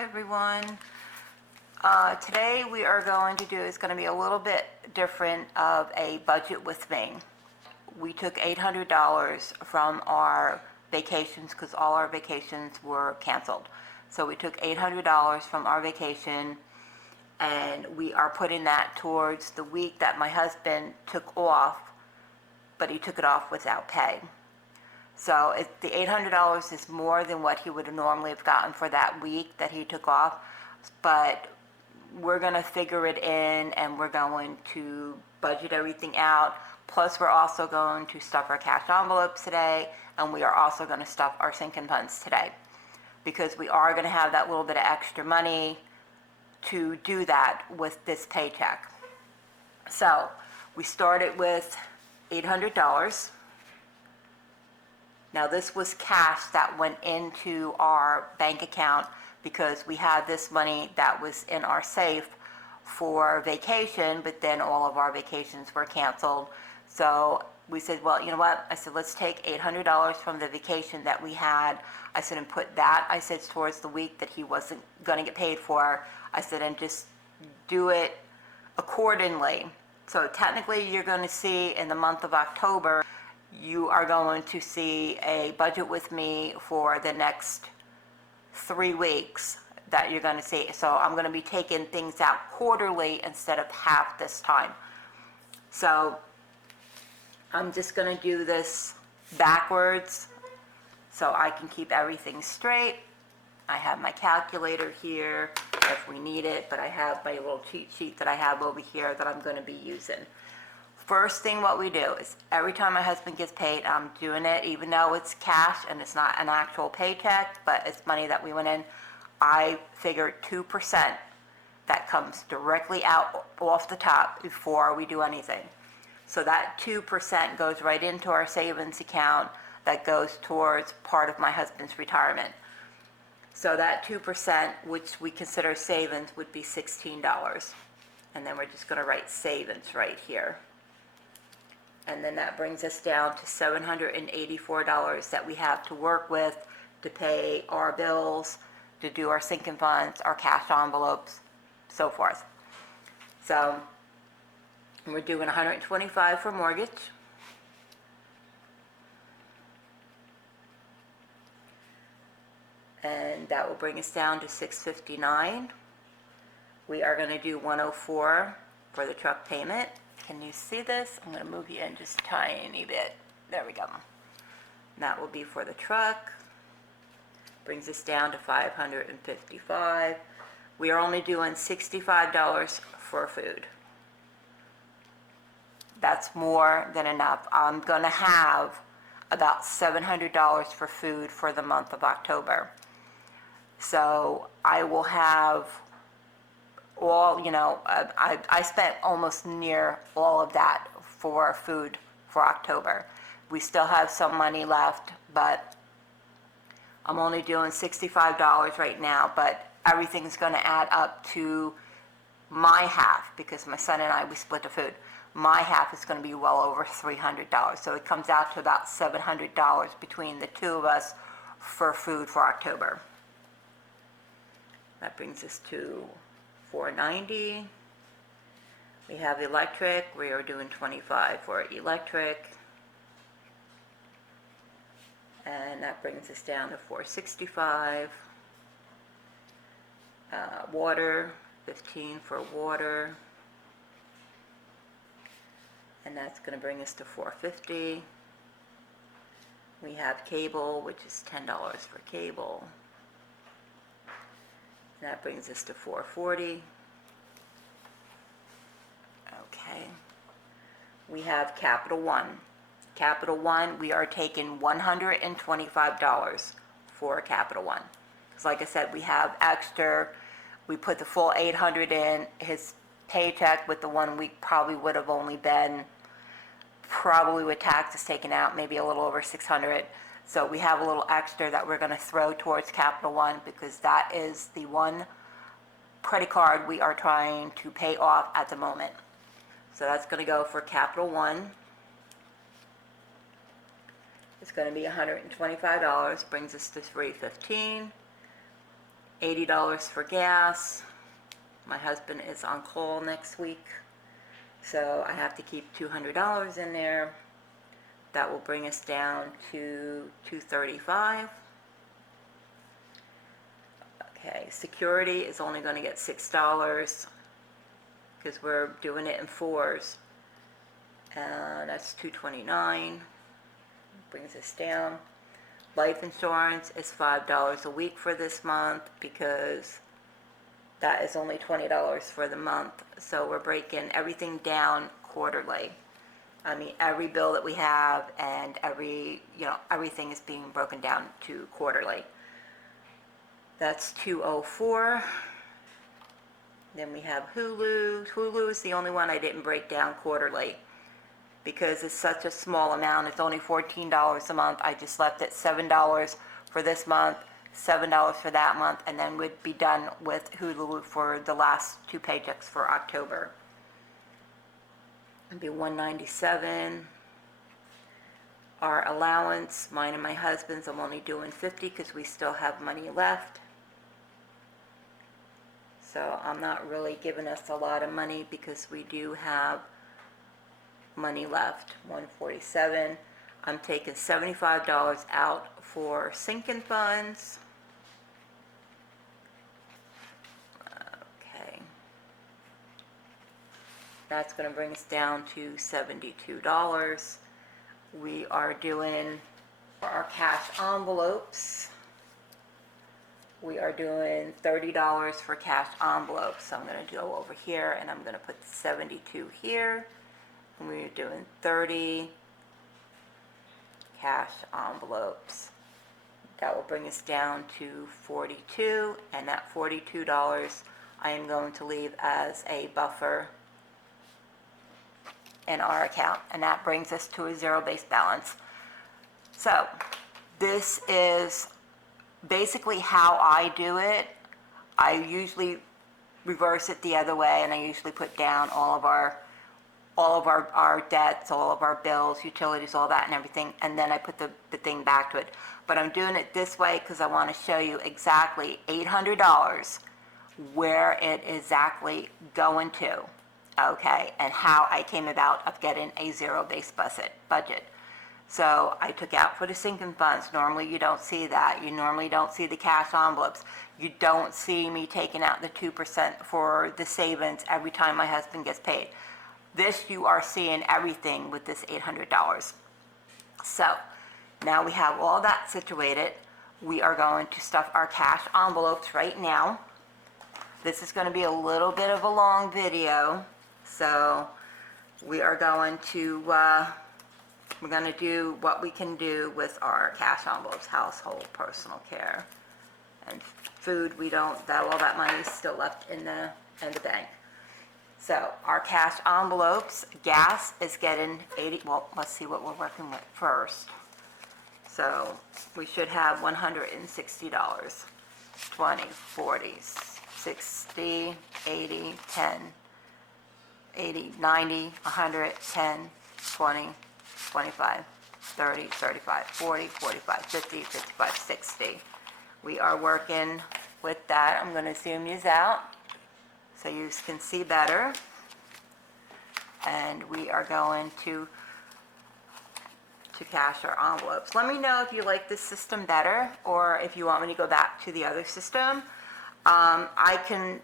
everyone. Today we are going to do, it's going to be a little bit different of a budget with me. We took $800 from our vacations because all our vacations were canceled. So we took $800 from our vacation and we are putting that towards the week that my husband took off, but he took it off without pay. So the $800 is more than what he would have normally have gotten for that week that he took off, but we're going to figure it in and we're going to budget everything out. Plus we're also going to stuff our cash envelopes today, and we are also going to stuff our sinking funds today because we are going to have that little bit of extra money to do that with this paycheck. So we started with $800. Now this was cash that went into our bank account because we had this money that was in our safe for vacation, but then all of our vacations were canceled. So we said, well, you know what? I said, let's take $800 from the vacation that we had. I said, and put that, I said, towards the week that he wasn't going to get paid for. I said, and just do it accordingly. So technically you're going to see in the month of October, you are going to see a budget with me for the next 3 weeks that you're going to see. So I'm going to be taking things out quarterly instead of half this time. So I'm just going to do this backwards so I can keep everything straight. I have my calculator here if we need it, but I have my little cheat sheet that I have over here that I'm going to be using. First thing what we do is every time my husband gets paid, I'm doing it, even though it's cash and it's not an actual paycheck, but it's money that we went in, I figure 2% that comes directly out off the top before we do anything. So that 2% goes right into our savings account that goes towards part of my husband's retirement. So that 2%, which we consider savings, would be $16. And then we're just going to write savings right here. And then that brings us down to $784 that we have to work with to pay our bills, to do our sinking funds, our cash envelopes, so forth. So we're doing $125 for mortgage. And that will bring us down to $659. We are going to do $104 for the truck payment. Can you see this? I'm going to move you in just a tiny bit. There we go. And that will be for the truck. Brings us down to $555. We are only doing $65 for food. That's more than enough. I'm going to have about $700 for food for the month of October. So I will have all, you know, I spent almost near all of that for food for October. We still have some money left, but I'm only doing $65 right now, but everything's going to add up to my half because my son and I, we split the food. My half is going to be well over $300. So it comes out to about $700 between the two of us for food for October. That brings us to $490. We have electric. We are doing $25 for electric. And that brings us down to $465. Water, $15 for water. And that's going to bring us to $450. We have cable, which is $10 for cable. And that brings us to $440. Okay. We have Capital One. Capital One, we are taking $125 for Capital One. Because like I said, we have extra. We put the full $800 in. His paycheck with the 1 week probably would have only been, probably with taxes taken out, maybe a little over $600. So we have a little extra that we're going to throw towards Capital One because that is the one credit card we are trying to pay off at the moment. So that's going to go for Capital One. It's going to be $125, brings us to $315. $80 for gas. My husband is on call next week, so I have to keep $200 in there. That will bring us down to $235. Okay, security is only going to get $6 because we're doing it in fours. That's $229. Brings us down. Life insurance is $5 a week for this month because that is only $20 for the month. So we're breaking everything down quarterly. I mean, every bill that we have and everything is being broken down to quarterly. That's $204. Then we have Hulu. Hulu is the only one I didn't break down quarterly because it's such a small amount. It's only $14 a month. I just left it $7 for this month, $7 for that month, and then we'd be done with Hulu for the last 2 paychecks for October. It'd be $197. Our allowance, mine and my husband's, I'm only doing $50 because we still have money left. So I'm not really giving us a lot of money because we do have money left. $147. I'm taking $75 out for sinking funds. Okay. That's going to bring us down to $72. We are doing for our cash envelopes. We are doing $30 for cash envelopes. So I'm going to go over here and I'm going to put 72 here. And we're doing 30 cash envelopes. That will bring us down to $42, and that $42 I am going to leave as a buffer in our account, and that brings us to a zero-based balance. So this is basically how I do it. I usually reverse it the other way, and I usually put down all of our debts, all of our bills, utilities, all that and everything, and then I put the thing back to it. But I'm doing it this way because I want to show you exactly $800 where it is exactly going to, okay, and how I came about of getting a zero-based budget. So I took out for the sinking funds. Normally you don't see that. You normally don't see the cash envelopes. You don't see me taking out the 2% for the savings every time my husband gets paid. This, you are seeing everything with this $800. So now we have all that situated. We are going to stuff our cash envelopes right now. This is going to be a little bit of a long video. So we are going to, do what we can do with our cash envelopes: household, personal care, and food. We don't, all that money is still left in the bank. So our cash envelopes, gas is getting 80, well, let's see what we're working with first. So we should have $160, 20, 40, 60, 80, 10, 80, 90, 100, 10, 20, 25, 30, 35, 40, 45, 50, 55, 60. We are working with that. I'm going to zoom these out so you can see better. And we are going to cash our envelopes. Let me know if you like this system better or if you want me to go back to the other system. I can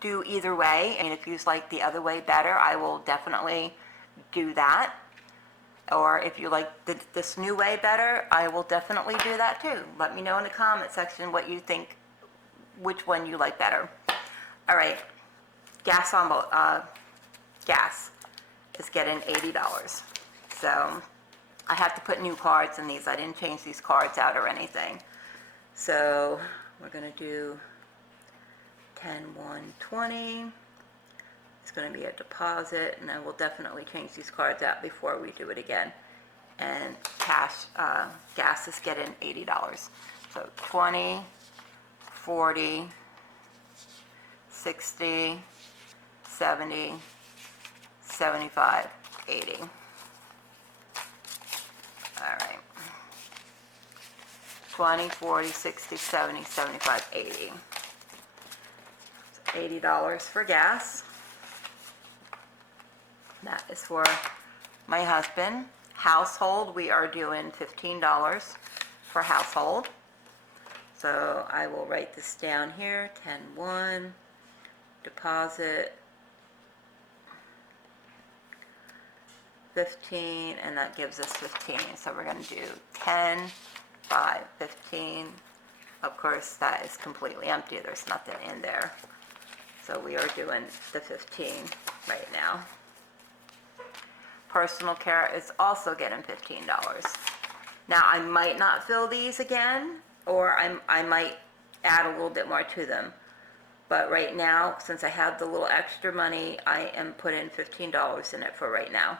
do either way, and if you like the other way better, I will definitely do that. Or if you like this new way better, I will definitely do that too. Let me know in the comment section what you think, which one you like better. All right, gas is getting $80. So I have to put new cards in these. I didn't change these cards out or anything. So we're going to do 10, 1, 20. It's going to be a deposit, and I will definitely change these cards out before we do it again. And gas is getting $80. So 20, 40, 60, 70, 75, 80. All right. 20, 40, 60, 70, 75, 80. So $80 for gas. That is for my husband. Household, we are doing $15 for household. So I will write this down here, 10-1, deposit 15, and that gives us 15. So we're going to do 10, 5, 15. Of course, that is completely empty. There's nothing in there. So we are doing the 15 right now. Personal care is also getting $15. Now, I might not fill these again, or I might add a little bit more to them. But right now, since I have the little extra money, I am putting $15 in it for right now.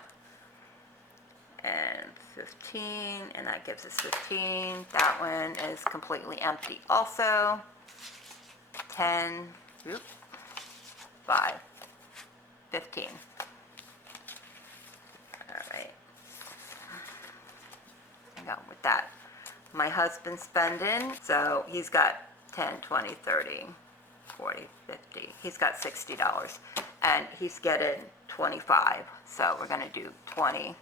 And 15, and that gives us 15. That one is completely empty also. 10, 5, 15. Alright. Go with that. My husband's spending, so he's got 10, 20, 30, 40, 50. He's got $60. And he's getting 25. So we're going to do 25.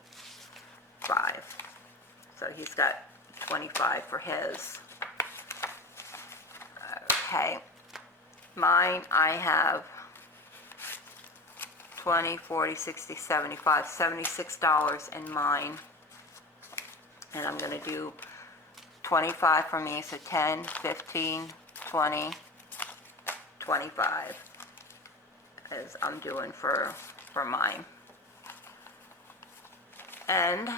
So he's got 25 for his. Okay. Mine, I have 20, 40, 60, 75, $76 in mine. And I'm going to do 25 for me, so 10, 15, 20, 25 as I'm doing for mine. And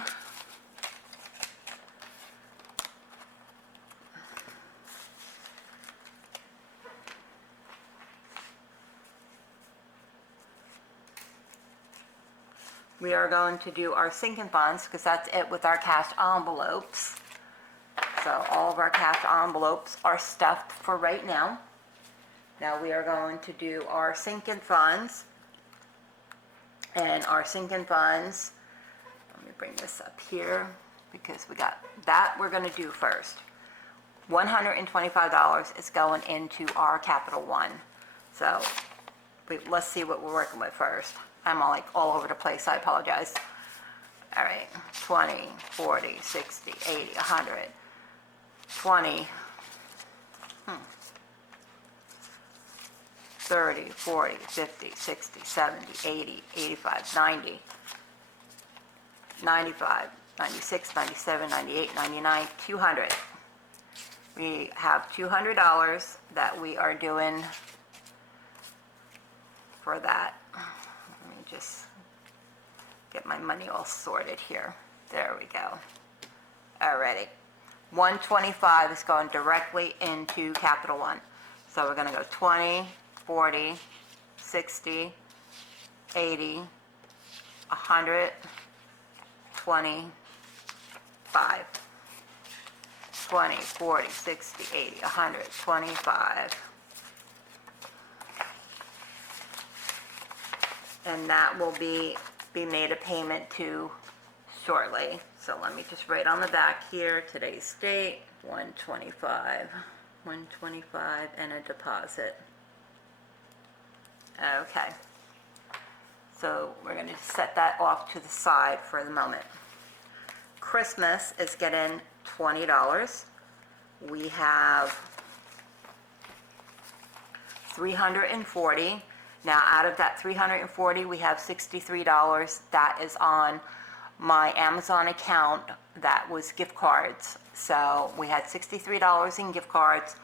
we are going to do our sinking funds because that's it with our cash envelopes. So all of our cash envelopes are stuffed for right now. Now we are going to do our sinking funds. And our sinking funds, let me bring this up here because we got that we're going to do first. $125 is going into our Capital One. So let's see what we're working with first. I'm all over the place, I apologize. All right, 20, 40, 60, 80, 100, 20, 30, 40, 50, 60, 70, 80, 85, 90, 95, 96, 97, 98, 99, 200. We have $200 that we are doing for that. Let me just get my money all sorted here. There we go. Alrighty. 125 is going directly into Capital One. So we're going to go 20, 40, 60, 80, 100, 25. 20, 40, 60, 80, 100, 25. And that will be made a payment to shortly. So let me just write on the back here, today's date, 125, 125, and a deposit. Okay. So we're going to set that off to the side for the moment. Christmas is getting $20. We have 340. Now out of that 340, we have $63 that is on my Amazon account that was gift cards. So we had $63 in gift cards.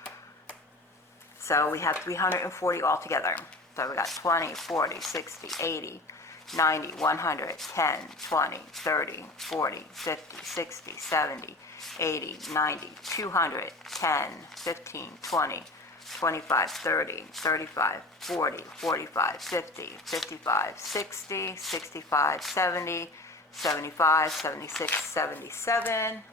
So we have 340 altogether. So we got 20, 40, 60, 80, 90, 100, 10, 20, 30, 40, 50, 60, 70, 80, 90, 200, 10, 15, 20, 25, 30, 35, 40, 45, 50, 55, 60, 65, 70, 75, 76, 77.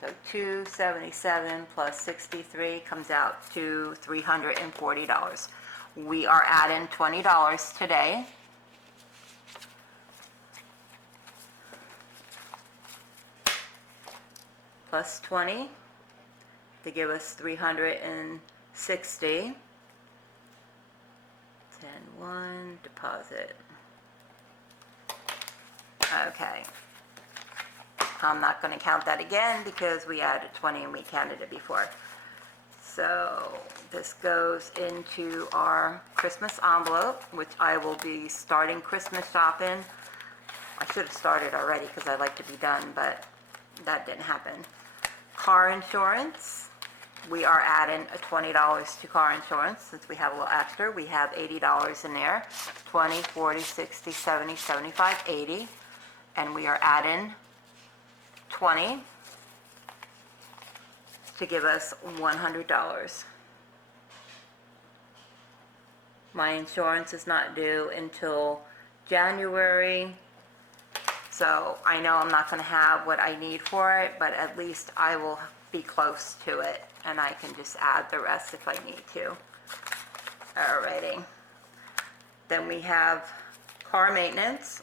So 277 plus 63 comes out to $340. We are adding $20 today. Plus 20 to give us 360. 10-1, deposit. Okay. I'm not going to count that again because we added 20 and we counted it before. So this goes into our Christmas envelope, which I will be starting Christmas shopping. I should have started already because I like to be done, but that didn't happen. Car insurance. We are adding $20 to car insurance since we have a little extra. We have $80 in there. 20, 40, 60, 70, 75, 80. And we are adding 20 to give us $100. My insurance is not due until January, so I know I'm not going to have what I need for it, but at least I will be close to it, and I can just add the rest if I need to. Alrighty. Then we have car maintenance.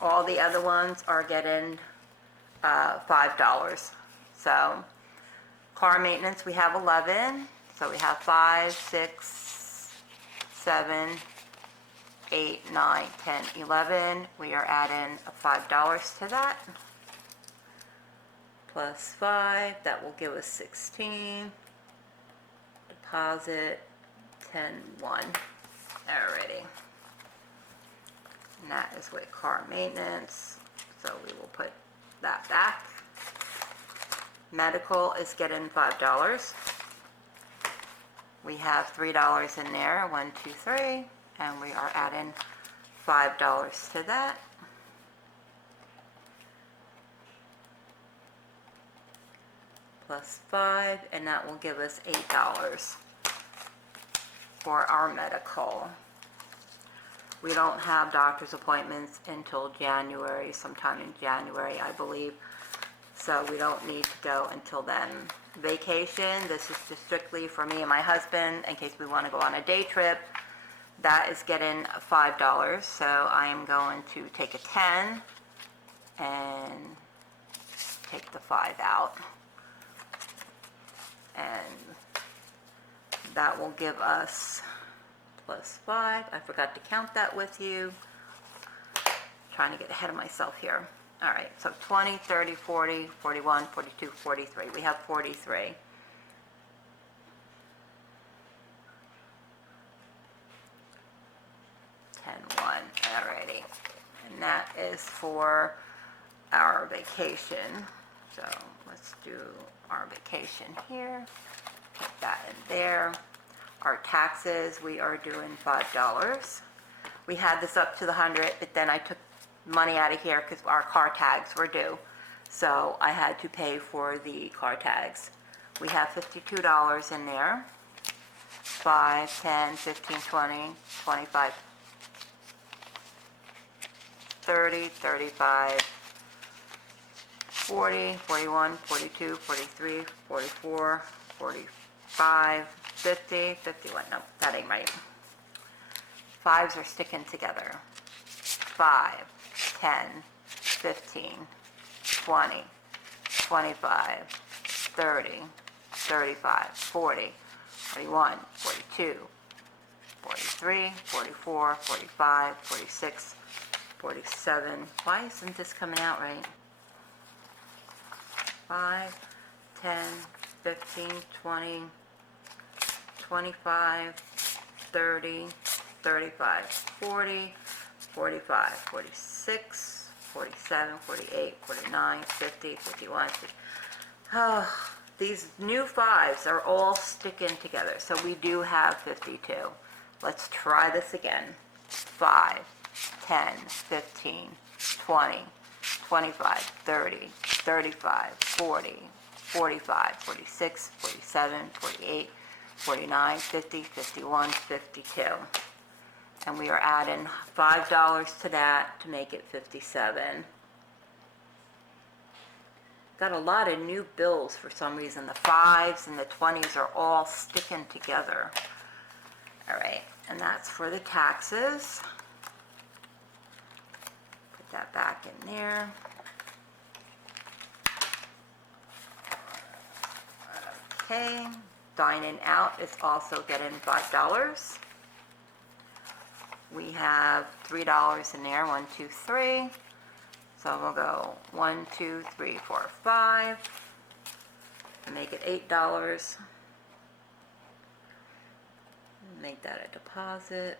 All the other ones are getting $5. So car maintenance, we have 11. So we have 5, 6, 7, 8, 9, 10, 11. We are adding $5 to that. Plus 5, that will give us 16. Deposit 10-1. Alrighty. And that is with car maintenance. So we will put that back. Medical is getting $5. We have $3 in there, 1, 2, 3, and we are adding $5 to that. Plus 5, and that will give us $8 for our medical. We don't have doctor's appointments until January, sometime in January, I believe. So we don't need to go until then. Vacation, this is just strictly for me and my husband in case we want to go on a day trip. That is getting $5. So I am going to take a 10 and take the 5 out. And that will give us plus 5. I forgot to count that with you. Trying to get ahead of myself here. All right, so 20, 30, 40, 41, 42, 43. We have 43. Alrighty. And that is for our vacation. So let's do our vacation here. Put that in there. Our taxes, we are doing $5. We had this up to the 100, but then I took money out of here because our car tags were due. So I had to pay for the car tags. We have $52 in there. 5, 10, 15, 20, 25, 30, 35, 40, 41, 42, 43, 44, 45, 50, 51. No, that ain't right. 5s are sticking together. 5, 10, 15, 20, 25, 30, 35, 40, 41, 42, 43, 44, 45, 46, 47. Why isn't this coming out right? 5, 10, 15, 20, 25, 30, 35, 40, 45, 46, 47, 48, 49, 50, 51, 50. Oh, these new 5s are all sticking together. So we do have 52. Let's try this again. 5, 10, 15, 20, 25, 30, 35, 40, 45, 46, 47, 48, 49, 50, 51, 52. And we are adding $5 to that to make it 57. Got a lot of new bills for some reason. The 5s and the 20s are all sticking together. All right, and that's for the taxes. Put that back in there. Okay, dining out is also getting $5. We have $3 in there, 1, 2, 3. So we'll go 1, 2, 3, 4, 5. Make it $8. Make that a deposit.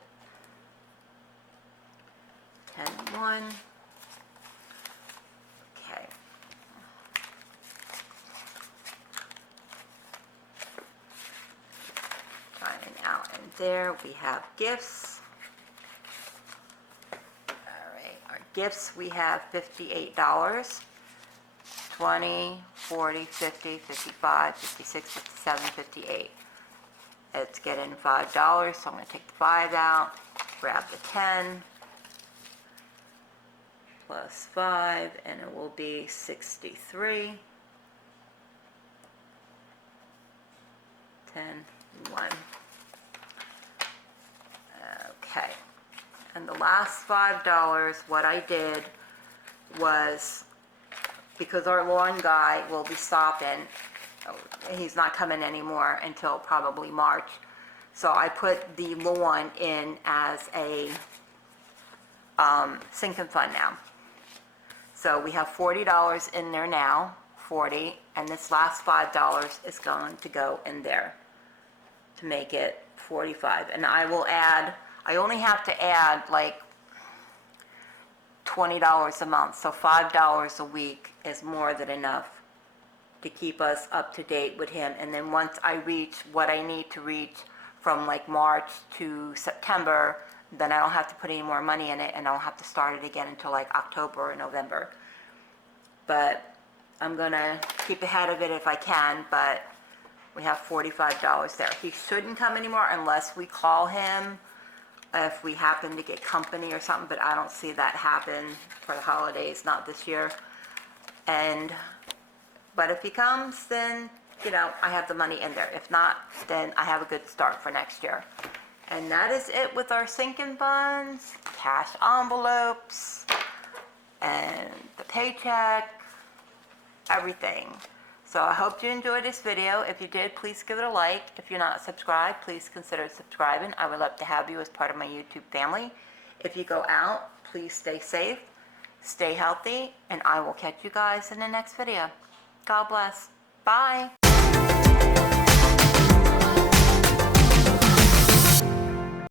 10, 1. Okay. Dining out in there, we have gifts. Our gifts, we have $58, 20, 40, 50, 55, 56, 57, 58. It's getting $5, so I'm going to take the 5 out, grab the 10, plus 5, and it will be 63, 10, 1. Okay. And the last $5, what I did was, because our lawn guy will be stopping, he's not coming anymore until probably March, so I put the lawn in as a sinking fund now. So we have $40 in there now, 40, and this last $5 is going to go in there to make it 45. And I will add, I only have to add like $20 a month, so $5 a week is more than enough to keep us up to date with him. And then once I reach what I need to reach from like March to September, then I don't have to put any more money in it, and I don't have to start it again until like October or November. But I'm gonna keep ahead of it if I can, but we have $45 there. He shouldn't come anymore unless we call him if we happen to get company or something, but I don't see that happen for the holidays, not this year. But if he comes, then, you know, I have the money in there. If not, then I have a good start for next year. And that is it with our sinking funds, cash envelopes, and the paycheck, everything. So I hope you enjoyed this video. If you did, please give it a like. If you're not subscribed, please consider subscribing. I would love to have you as part of my YouTube family. If you go out, please stay safe, stay healthy, and I will catch you guys in the next video. God bless. Bye.